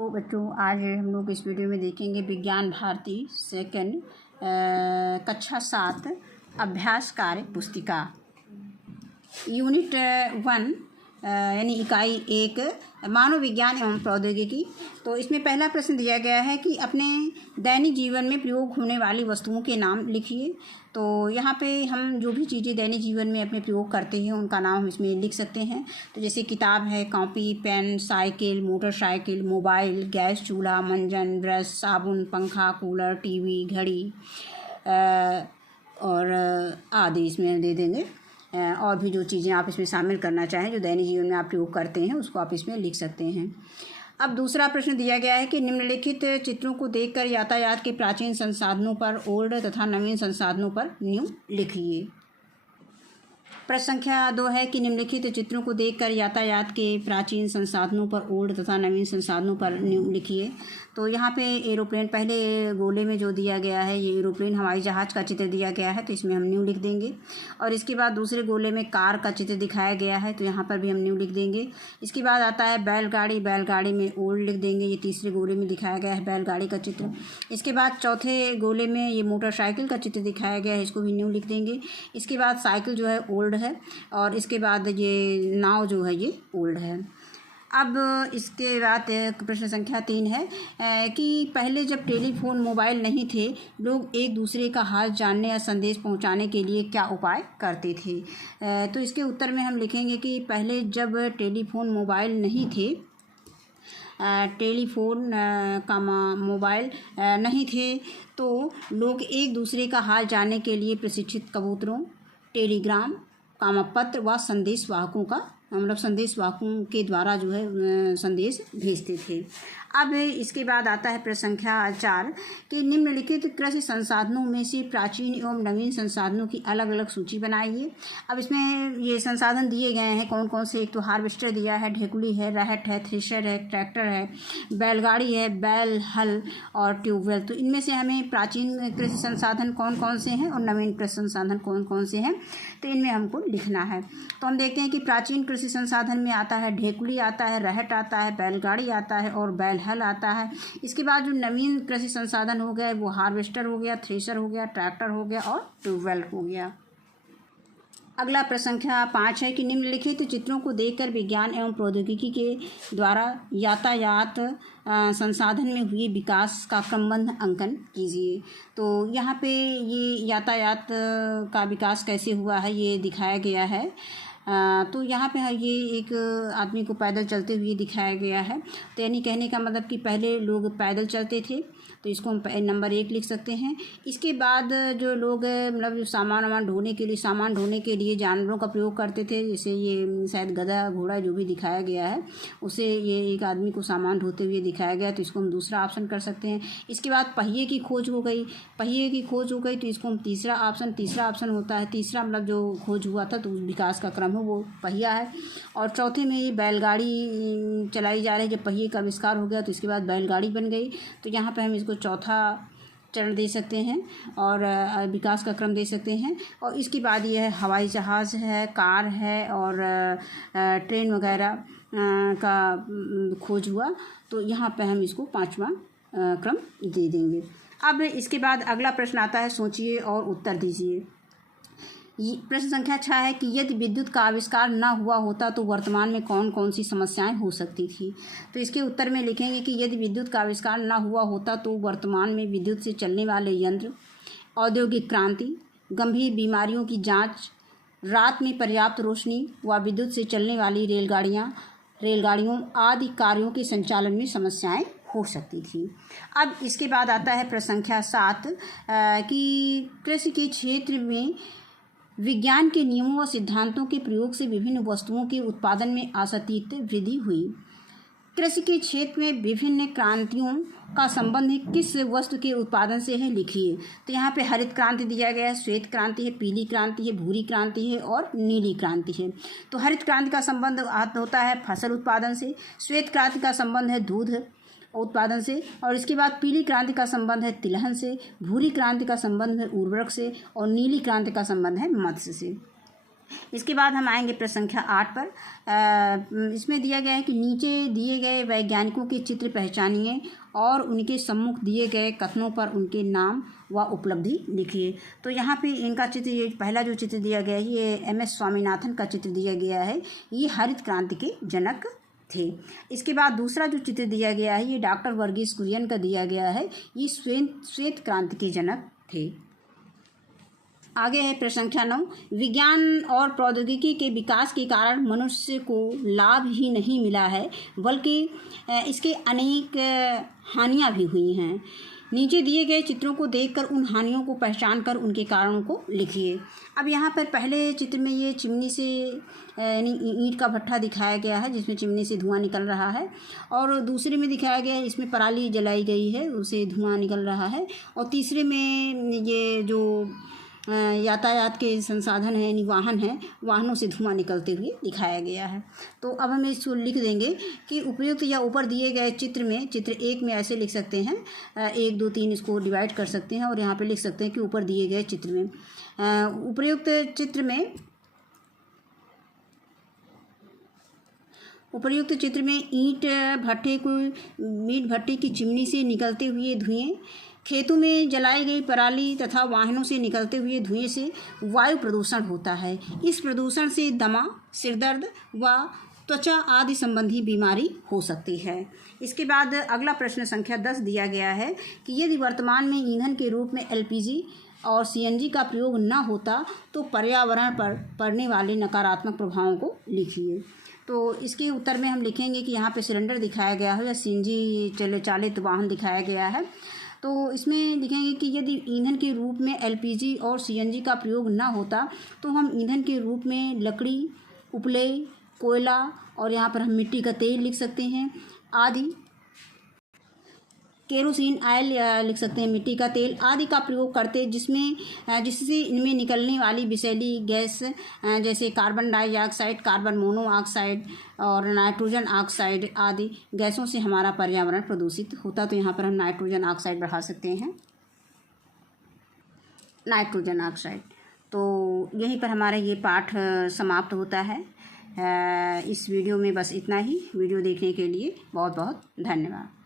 तो बच्चों, आज हम लोग इस वीडियो में देखेंगे विज्ञान भारती सेकंड कक्षा 7 अभ्यास कार्य पुस्तिका यूनिट 1 यानी इकाई 1 मानव विज्ञान एवं प्रौद्योगिकी। तो इसमें पहला प्रश्न दिया गया है कि अपने दैनिक जीवन में प्रयोग होने वाली वस्तुओं के नाम लिखिए। तो यहाँ पे हम जो भी चीज़ें दैनिक जीवन में अपने प्रयोग करते हैं उनका नाम हम इसमें लिख सकते हैं। तो जैसे किताब है, copy, pen, cycle, motorcycle, mobile, gas चूल्हा, मंजन, ब्रश, साबुन, पंखा, कूलर, टीवी, घड़ी और आदि इसमें दे देंगे। और भी जो चीज़ें आप इसमें शामिल करना चाहें जो दैनिक जीवन में आप प्रयोग करते हैं उसको आप इसमें लिख सकते हैं। अब दूसरा प्रश्न दिया गया है कि निम्नलिखित चित्रों को देखकर यातायात के प्राचीन संसाधनों पर ओल्ड तथा नवीन संसाधनों पर न्यू लिखिए। प्रश्न संख्या 2 है कि निम्नलिखित चित्रों को देखकर यातायात के प्राचीन संसाधनों पर ओल्ड तथा नवीन संसाधनों पर न्यू लिखिए। तो यहाँ पे एरोप्लेन पहले गोले में जो दिया गया है ये एरोप्लेन हवाई जहाज़ का चित्र दिया गया है, तो इसमें हम न्यू लिख देंगे। और इसके बाद दूसरे गोले में कार का चित्र दिखाया गया है, तो यहाँ पर भी हम न्यू लिख देंगे। इसके बाद आता है बैलगाड़ी, बैलगाड़ी में ओल्ड लिख देंगे। ये तीसरे गोले में दिखाया गया है बैलगाड़ी का चित्र। इसके बाद चौथे गोले में ये मोटरसाइकिल का चित्र दिखाया गया है, इसको भी न्यू लिख देंगे। इसके बाद साइकिल जो है ओल्ड है और इसके बाद ये नाव जो है ये ओल्ड है। अब इसके बाद प्रश्न संख्या 3 है कि पहले जब टेलीफोन मोबाइल नहीं थे, लोग एक दूसरे का हाल जानने या संदेश पहुंचाने के लिए क्या उपाय करते थे। तो इसके उत्तर में हम लिखेंगे कि पहले जब टेलीफोन मोबाइल नहीं थे, टेलीफोन मोबाइल नहीं थे, तो लोग एक दूसरे का हाल जानने के लिए प्रशिक्षित कबूतरों, टेलीग्राम, पत्र व संदेशवाहकों का मतलब संदेशवाहकों के द्वारा जो है संदेश भेजते थे। अब इसके बाद आता है प्रश्न संख्या 4 कि निम्नलिखित कृषि संसाधनों में से प्राचीन एवं नवीन संसाधनों की अलग अलग सूची बनाइए। अब इसमें ये संसाधन दिए गए हैं कौन कौन से। एक तो हार्वेस्टर दिया है, ढेकुली है, रहट है, थ्रेशर है, ट्रैक्टर है, बैलगाड़ी है, बैल, हल और ट्यूबवेल। तो इनमें से हमें प्राचीन कृषि संसाधन कौन कौन से हैं और नवीन कृषि संसाधन कौन कौन से हैं, तो इनमें हमको लिखना है। तो हम देखते हैं कि प्राचीन कृषि संसाधन में आता है ढेकुली आता है, रहट आता है, बैलगाड़ी आता है और बैल हल आता है। इसके बाद जो नवीन कृषि संसाधन हो गया वो हार्वेस्टर हो गया, थ्रेशर हो गया, ट्रैक्टर हो गया और ट्यूबवेल हो गया। अगला प्रश्न संख्या 5 है कि निम्नलिखित चित्रों को देखकर विज्ञान एवं प्रौद्योगिकी के द्वारा यातायात संसाधन में हुए विकास का क्रमबद्ध अंकन कीजिए। तो यहाँ पे ये यातायात का विकास कैसे हुआ है ये दिखाया गया है। तो यहाँ पे ये एक आदमी को पैदल चलते हुए दिखाया गया है। तो यानी कहने का मतलब कि पहले लोग पैदल चलते थे, तो इसको हम नंबर 1 लिख सकते हैं। इसके बाद जो लोग मतलब सामान ढोने के लिए जानवरों का प्रयोग करते थे, जैसे ये शायद गधा घोड़ा जो भी दिखाया गया है उसे ये एक आदमी को सामान ढोते हुए दिखाया गया, तो इसको हम दूसरा ऑप्शन कर सकते हैं। इसके बाद पहिए की खोज हो गई तो इसको हम तीसरा ऑप्शन होता है। तीसरा मतलब जो खोज हुआ था तो विकास का क्रम है वो पहिया है। और चौथे में ये बैलगाड़ी चलाई जा रही है। जब पहिए का आविष्कार हो गया तो इसके बाद बैलगाड़ी बन गई, तो यहाँ पे हम इसको चौथा चरण दे सकते हैं और विकास का क्रम दे सकते हैं। और इसके बाद ये है हवाई जहाज़ है, कार है और ट्रेन वगैरह का खोज हुआ, तो यहाँ पे हम इसको 5वां क्रम दे देंगे। अब इसके बाद अगला प्रश्न आता है, सोचिए और उत्तर दीजिए। प्रश्न संख्या 6 है कि यदि विद्युत का आविष्कार न हुआ होता तो वर्तमान में कौन कौन सी समस्याएं हो सकती थी। तो इसके उत्तर में लिखेंगे कि यदि विद्युत का आविष्कार न हुआ होता तो वर्तमान में विद्युत से चलने वाले यंत्र, औद्योगिक क्रांति, गंभीर बीमारियों की जांच, रात में पर्याप्त रोशनी व विद्युत से चलने वाली रेलगाड़ियों आदि कार्यों के संचालन में समस्याएं हो सकती थी। अब इसके बाद आता है प्रश्न संख्या 7 कि कृषि के क्षेत्र में विज्ञान के नियमों व सिद्धांतों के प्रयोग से विभिन्न वस्तुओं के उत्पादन में असातीत वृद्धि हुई। कृषि के क्षेत्र में विभिन्न क्रांतियों का संबंध किस वस्तु के उत्पादन से है, लिखिए। तो यहाँ पे हरित क्रांति दिया गया है, श्वेत क्रांति है, पीली क्रांति है, भूरी क्रांति है और नीली क्रांति है। तो हरित क्रांति का संबंध होता है फसल उत्पादन से, श्वेत क्रांति का संबंध है दूध उत्पादन से और इसके बाद पीली क्रांति का संबंध है तिलहन से, भूरी क्रांति का संबंध है उर्वरक से और नीली क्रांति का संबंध है मत्स्य से। इसके बाद हम आएंगे प्रश्न संख्या 8 पर। इसमें दिया गया है कि नीचे दिए गए वैज्ञानिकों के चित्र पहचानिए और उनके सम्मुख दिए गए कथनों पर उनके नाम व उपलब्धि लिखिए। तो यहाँ पे इनका चित्र, ये पहला जो चित्र दिया गया है ये एम.एस. स्वामीनाथन का चित्र दिया गया है। ये हरित क्रांति के जनक थे। इसके बाद दूसरा जो चित्र दिया गया है ये डॉक्टर वर्गीस कुरियन का दिया गया है। ये श्वेत क्रांति के जनक थे। आगे है प्रश्न संख्या 9। विज्ञान और प्रौद्योगिकी के विकास के कारण मनुष्य को लाभ ही नहीं मिला है बल्कि इसके अनेक हानियां भी हुई हैं। नीचे दिए गए चित्रों को देखकर उन हानियों को पहचान कर उनके कारणों को लिखिए। अब यहाँ पर पहले चित्र में ये चिमनी से ईंट का भट्ठा दिखाया गया है जिसमें चिमनी से धुआं निकल रहा है, और दूसरे में दिखाया गया है इसमें पराली जलाई गई है उसे धुआं निकल रहा है, और तीसरे में ये जो यातायात के संसाधन हैं यानी वाहन हैं, वाहनों से धुआं निकलते हुए दिखाया गया है। तो अब हम इसको लिख देंगे कि उपयुक्त या ऊपर दिए गए चित्र में, चित्र 1 में ऐसे लिख सकते हैं, 1 2 3 इसको डिवाइड कर सकते हैं और यहाँ पे लिख सकते हैं कि ऊपर दिए गए चित्र में उपर्युक्त चित्र में ईंट भट्टे की चिमनी से निकलते हुए धुएं, खेतों में जलाई गई पराली तथा वाहनों से निकलते हुए धुएं से वायु प्रदूषण होता है। इस प्रदूषण से दमा, सिरदर्द व त्वचा आदि संबंधी बीमारी हो सकती है। इसके बाद अगला प्रश्न संख्या 10 दिया गया है कि यदि वर्तमान में ईंधन के रूप में एलपीजी और सीएनजी का प्रयोग न होता तो पर्यावरण पर पड़ने वाले नकारात्मक प्रभावों को लिखिए। तो इसके उत्तर में हम लिखेंगे कि यहाँ पे सिलेंडर दिखाया गया है या सीएनजी चालित वाहन दिखाया गया है। तो इसमें लिखेंगे कि यदि ईंधन के रूप में एलपीजी और सीएनजी का प्रयोग ना होता तो हम ईंधन के रूप में लकड़ी, उपले, कोयला और यहाँ पर हम मिट्टी का तेल लिख सकते हैं आदि, केरोसिन ऑयल लिख सकते हैं, मिट्टी का तेल आदि का प्रयोग करते जिससे इनमें निकलने वाली विषैली गैस जैसे कार्बन डाइऑक्साइड, कार्बन मोनोऑक्साइड और नाइट्रोजन ऑक्साइड आदि गैसों से हमारा पर्यावरण प्रदूषित होता। तो यहाँ पर हम नाइट्रोजन ऑक्साइड बढ़ा सकते हैं, नाइट्रोजन ऑक्साइड। तो यहीं पर हमारा ये पाठ समाप्त होता है। इस वीडियो में बस इतना ही। वीडियो देखने के लिए बहुत बहुत धन्यवाद।